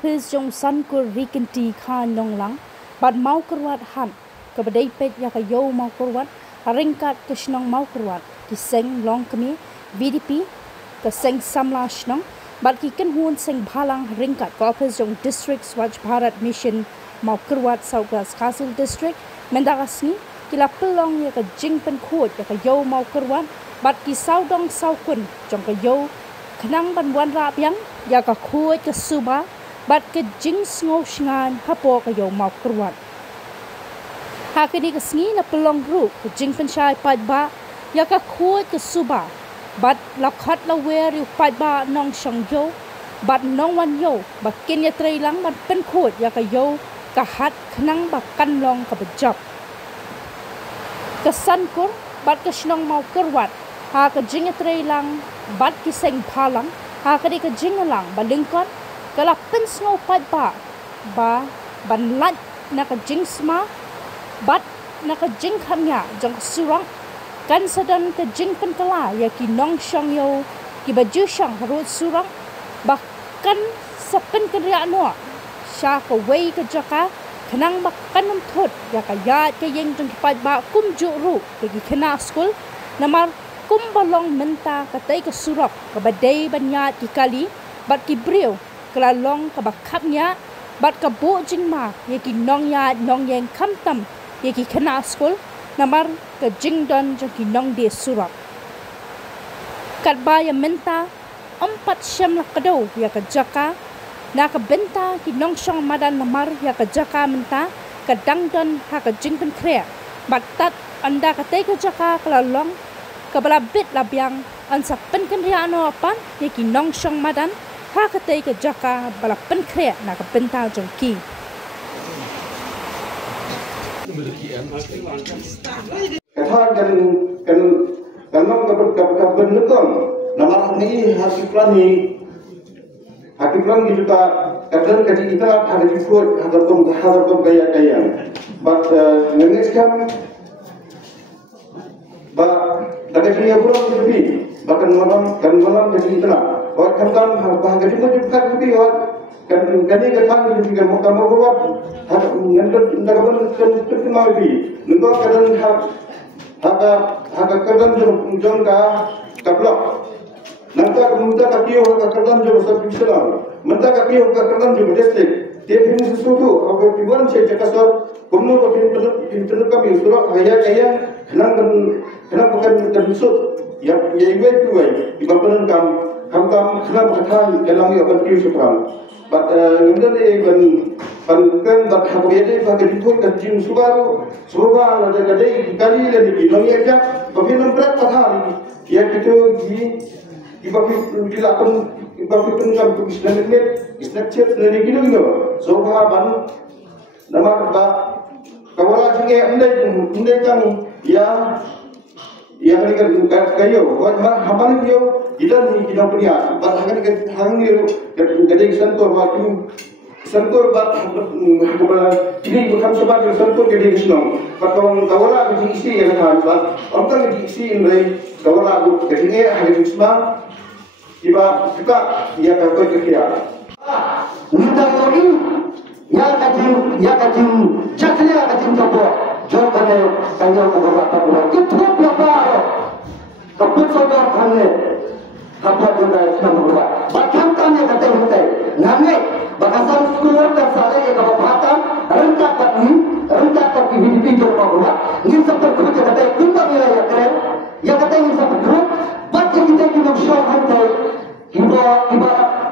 Golfers jong sankur rikinti khan nonglang, bad mau kurwat han, kabadai pet ya ka yo mau kurwat, haringkat kesnong mau kurwat, kiseng long kami, VDP, keseng samla shnong, bad kiken huon seng bhalang haringkat golfers jong district Swachh Bharat mission mau kurwat Southwest Castle District, mendagasni, kila pelong ya ka jing pen kuot ya ka yo mau kurwat, bad ki saudong saukun jong ka yo, kenang ban wan rap yang, ya ka kuot ka suba, bad ke jing sngo shngan hapo ka yo mau kurwat. Hakini ka sngi na pelong ru ke jing pensyai pad ba ya ka kuot ke suba bad lakhat la wer yu pad ba nong shang yo bad nong wan yo ba kin ya trei lang bad pen kuot ya ka yo ka hat khnang ba kan long ka bejap ka san kur bad ka shnong mau kurwat ha ka jing ya trei lang bad ki seng phalang ha ka di ka jing lang ba lingkon kala pen sngo pad ba ban lat na ka jing sma bat na ka jing khamya jong surang kan sadan ka jing pen kala ya ki nong shang yo ki baju shang ro surang bahkan sapen kerja no sha ka wei ka jaka khnang bak kanum thot ya ka ya ke yeng jong pad ba kum ju ru ki khna school namar kum balong menta ka tai ka surak ka badai banyat ki kali bat ki breu kala long ka bakhapnya bat ka bo jing ma ye ki nong ya nong yeng kham tam ye ki khana school namar ka jing don jo ki nong de surak kat ba ya menta 4 syam la kado ya ka jaka na ka benta ki nong shong madan namar ya ka jaka menta ka dang don ha ka jing pen kre bat tat anda ka te ka jaka kala long ka bala bit la biang an sa pen kan ria no apan ye ki nong shong madan ha ka te ka jaka bala pen kre na ka benta jong ki kata kan long ka benukam nama ni hakiplan gitu ka kadang kadi kita ada di food hadar kom gaya but next time ba daga dia pulang lebih bahkan malam jadi kita buat kan bahkan dia juga lebih kan kani kata juga mau buat ngentot daga kan terima lebih nunggu kadang kadang jong ka kaplok nanti kemudian kapiyo kadang jong sabislam menta kapiyo kadang jong district dia ini sesuatu apa tujuan saya cakap soal kumno pintu kami surat ayat kenang bukan termasuk yang ibu ibaran kam kenang berkata dalam apa tujuan sekarang but kemudian kan tak habis pakai itu kecil subaru ada kadai kali lagi nongi aja tapi berat kata ya itu kita akan kan Snapchat dari gitu soba ban nama kawala jinge undai kan ya kan kayo buat hamal yo idan ni kita punya bahkan hangir gede sentur bat ini bukan sebab sentur gede senong patong kawala isi yang kan orang isi ini kawala gede hari semua iba kita ya kau kira minta lagi ya kacing caknya kacing coba jokane kanyo ko berapa bulan itu berapa kaput saudara kane kaput juga sama berapa bahkan kami kata minta name bakasan sekolah dan saya ya kabupaten rentak tapi VDP jauh berapa ni sampai kerja kata kita wilayah keren ya kata ini sampai grup baca kita kena show hantai kiba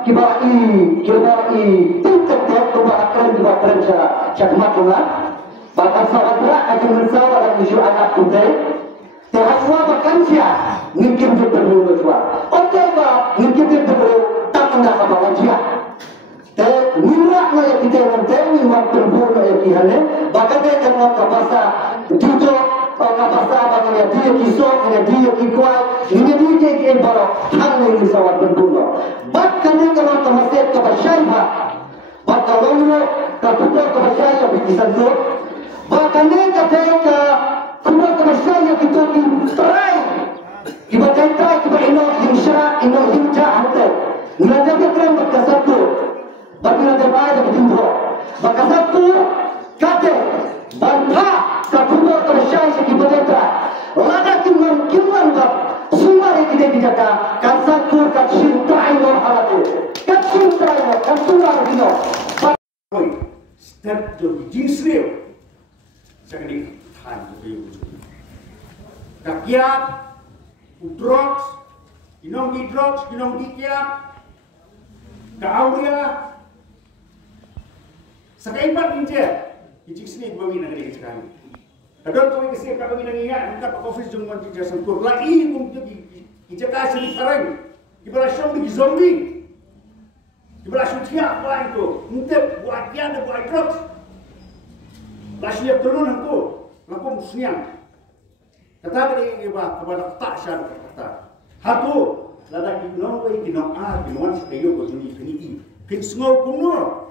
pintar dia coba akan dibuat kerja cakmat juga bahkan sahabat akan mensawa dan isu anak putih terhadap bahkan dia mungkin dia perlu berjuang oke pak mungkin dia perlu tak kena kawan dia minyak lah yang kita nanti minyak perbuatan yang kita ni bahkan dia kena kapasa duduk kapasa bagaimana dia kisah dia kikuat ini dia yang baru hal yang disawat perbuatan bahkan dia kena kapasa kapasyaibah bahkan lalu kaputar kapasyaibah bikisan tu bahkan dia kata kumpulan kapasyaibah kita try kita ino himja hantar nada dia kena berkasar tu bagi nada Maka satu kate bantha kapuno tersyai sekibadetra. Lada kimlan bab sumari kita dijaka kan satu kat sintai no halate. Kat sintai no kan sumar dino. Step to jinsriu. Sakni than to kakiat drugs, ginong di drugs, ginong di kiat, kaauria. Sakaipat inje, ijik sini bawi negeri sekarang. Kadang kami kesini kami nangiat, kita pak office jumpa di jasa kur. Lagi mungkin ijak kasih di parang, di belah syom di zombie, di belah syutia apa itu? Mungkin buat kiat dan buat drugs. Lasiap turun aku, langsung musniang. Kata tadi iba kepada tak syar kata. Hatu lada ginong wei ginong a ginong sekayo ko juni kini i. Kin sngau kumno.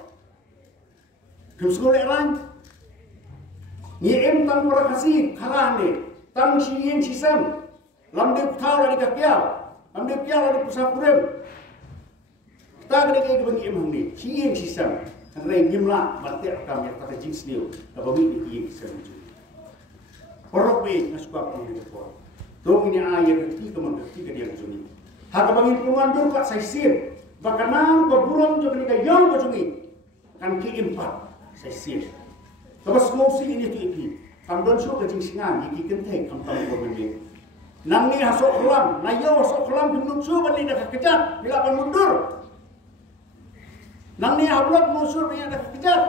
Kin sngau leran. Ni em tan pura kasih kalane. Tan sien sisam. Lamde tau ladi kakiau. Lamde kiau ladi pusapurem. Kita kena ke bagi em hangni. Sien sisam. Karena jumlah batik kami kata jenis new. Apa ini dia sendiri. Orang baik nasuka pun dibuat. Dong ini ayat ketiga ketiga dia kecuni. Hak bangin peruan dulu kat saya sir. Bahkan nam keburon juga ni kayau kecuni. Kan keempat saya sir. Terus ngosi ini tu ipi. Kamdon syuk kecing singan. Iki kenteng kampang berbeda. Nang ni hasok kelam. Nayo hasok kelam dimnuk syuk bani dah kejat. Bila pan mundur. Nang ni hablot musuh bani dah kejat.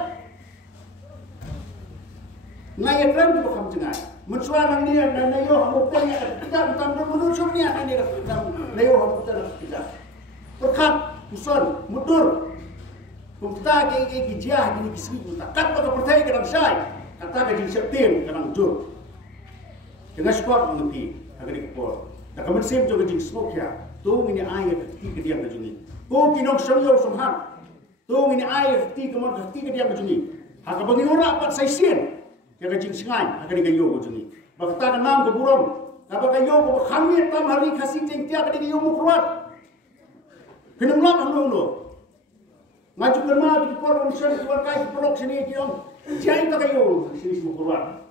Ngaya kram di bakam cengai. Mensuara dia dan nayo hamu punya kita tentang menuju ni akan dia tentang nayo hamu kita. Perkat puson mudur. Kumta ke gijah gini kisih kita. Kat pada percaya kadang syai. Kata ke jin septim kadang jur. Dengan sebab mengerti agar dikepol. Dan kemen sim juga jin smoke ya. Tu ini ayat ketika dia berjuni. Tu kinong samyo samhan. Tu ini ayat ketika dia berjuni. Hak bagi orang apa saya sien. Yang kecing sengai akan dikayo bujuni. Bakta nam ke burung. Apa kayo ko khamir tam hari kasih tingtia akan dikayo mu keluar. Kenum lam anu lo. Maju kerma di por unsur keluar kai pelok sini kiong. Jai tak kayo sini mu keluar.